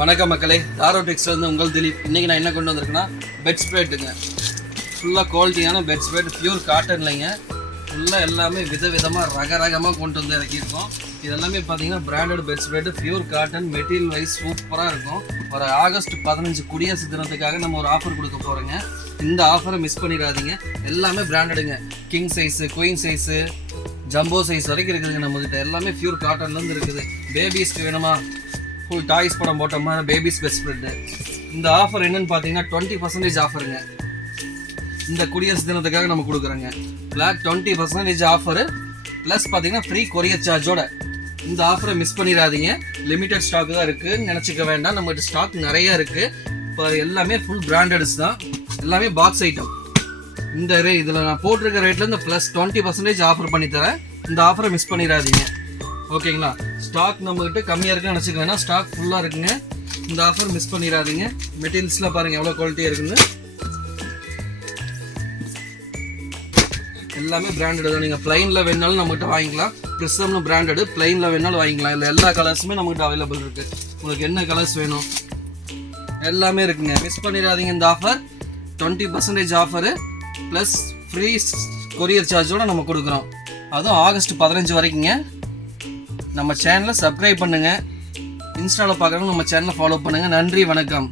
வணக்கம் மக்களே, தாரோ டெக்ஸ்டைல்ஸ் உங்கள் திலீப். இன்றைக்கி நான் என்ன கொண்டு வந்திருக்கேன்னா பெட் ஸ்ப்ரெட்டுங்க. ஃபுல்லாக குவாலிட்டியான பெட் ஸ்ப்ரெட், பியூர் காட்டன்லைங்க. ஃபுல்லாக எல்லாமே விதவிதமாக ரகமாக கொண்டு வந்து இறக்கியிருக்கோம். இது எல்லாமே பார்த்தீங்கன்னா branded bedspread, pure cotton, material wise சூப்பராக இருக்கும். ஒரு ஆகஸ்ட் 15 குடியரசு தினத்துக்காக நம்ம ஒரு ஆஃபர் கொடுக்க போகிறோங்க. இந்த ஆஃபரை மிஸ் பண்ணிடாதீங்க. எல்லாமே பிராண்டடுங்க. King size, queen size, jumbo size வரைக்கும் இருக்குதுங்க நம்மக்கிட்ட. எல்லாமே பியூர் காட்டன்லேருந்து இருக்குது. பேபிஸ்க்கு வேணுமா, ஃபுல் டாய்ஸ் படம் போட்ட மாதிரி பேபிஸ் பெட் ஸ்ப்ரெட்டு. இந்த ஆஃபர் என்னன்னு பார்த்தீங்கன்னா 20% ஆஃபருங்க. இந்த குடியரசு தினத்துக்காக நம்ம கொடுக்குறோங்க. ஃப்ளாட் 20% ஆஃபரு ப்ளஸ் பார்த்தீங்கன்னா ஃப்ரீ கொரியர் சார்ஜோட. இந்த ஆஃபரை மிஸ் பண்ணிடாதீங்க. லிமிட்டட் ஸ்டாக் தான் இருக்குதுன்னு நினச்சிக்க வேண்டாம். நம்மகிட்ட ஸ்டாக் நிறையா இருக்குது. இப்போ எல்லாமே ஃபுல் பிராண்டட்ஸ் தான். எல்லாமே பாக்ஸ் ஐட்டம். இந்த இதில் நான் போட்டிருக்க ரேட்லேருந்து ப்ளஸ் 20% ஆஃபர் பண்ணித்தரேன். இந்த ஆஃபரை மிஸ் பண்ணிடாதீங்க. ஓகேங்களா? ஸ்டாக் நம்மகிட்ட கம்மியாக இருக்குன்னு நினச்சிக்க வேணாம். ஸ்டாக் ஃபுல்லாக இருக்குங்க. இந்த ஆஃபர் மிஸ் பண்ணிடாதீங்க. மெட்டீரியல்ஸ்லாம் பாருங்கள் எவ்வளோ குவாலிட்டியாக இருக்குன்னு. எல்லாமே பிராண்டடு தான். நீங்கள் ப்ளைனில் வேணாலும் நம்மகிட்ட வாங்கிக்கலாம். ப்ரிசம்னு பிராண்டடு, ப்ளைனில் வேணாலும் வாங்கிக்கலாம். இல்லை எல்லா கலர்ஸுமே நம்மகிட்ட அவைலபிள் இருக்குது. உங்களுக்கு என்ன கலர்ஸ் வேணும் எல்லாமே இருக்குங்க. மிஸ் பண்ணிடாதீங்க. இந்த offer 20% offer plus free courier சார்ஜோடு நம்ம கொடுக்குறோம். அதுவும் ஆகஸ்ட் 15 வரைக்குங்க. நம்ம சேனலை சப்ஸ்கிரைப் பண்ணுங்கள். இன்ஸ்டாவில் பார்க்குறவங்க நம்ம சேனலை ஃபாலோ பண்ணுங்கள். நன்றி, வணக்கம்.